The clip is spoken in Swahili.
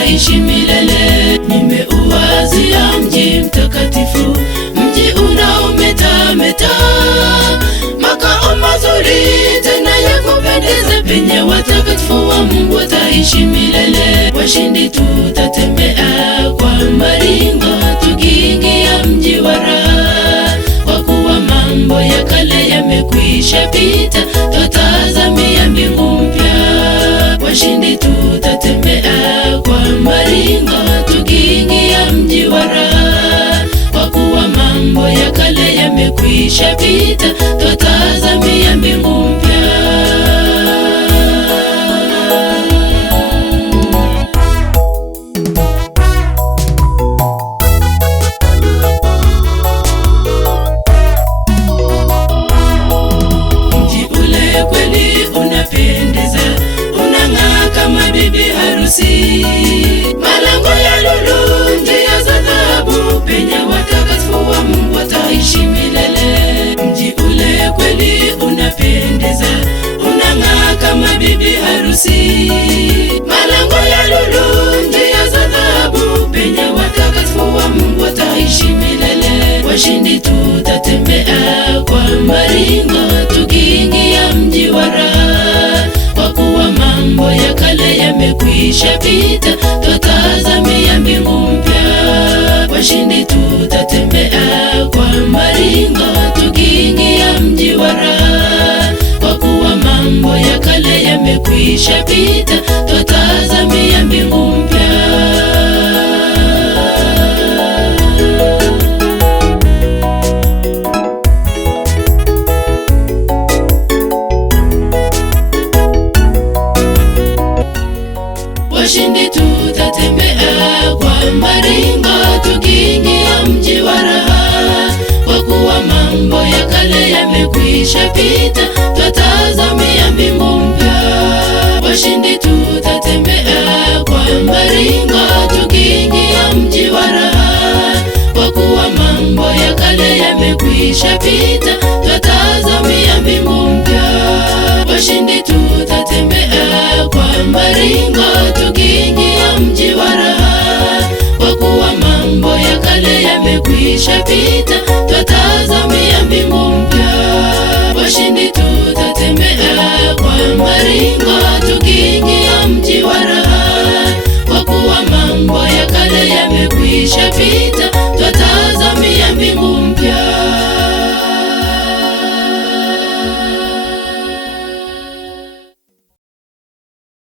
wataishi milele. Nimeuwazia mji mtakatifu, mji unaometameta, makao mazuri tena ya kupendeza, penye watakatifu wa Mungu wataishi milele. Washindi tutatembea kwa maringo, tukiingia mji wa raha, kwa kuwa mambo ya kale yamekwisha pita, twatazamia mbingu mpya. Washindi tutatembea kwa maringo, tukiingia mji wa raha, kwa kuwa mambo ya kale yamekwisha pita, twatazamia mbingu mpya. Mji ule kweli unapendeza, unang'aa kama bibi harusi, malango ya lulu, njia za dhahabu, penye watakatifu wa Mungu wataishi milele. Mji ule kweli unapendeza, unang'aa kama bibi harusi, malango ya lulu, njia za dhahabu, penye watakatifu wa Mungu wataishi milele. Washindi tutatembea kwa maringo, tukiingia mji wa raha, kwa kuwa mambo ya kale yamekwisha pita, twatazamia mbingu mpya. Washindi tutatembea kwa maringo, tukiingia mji wa raha, kwa kuwa mambo ya kale yamekwisha pita, twatazamia mbingu mpya. Washindi tutatembea kwa maringo, tukiingia mji wa raha, kwa kuwa mambo ya kale yamekwisha pita, twatazamia mbingu mpya. Washindi tutatembea kwa maringo, tukiingia mji wa raha, kwa kuwa mambo ya kale yamekwisha pita,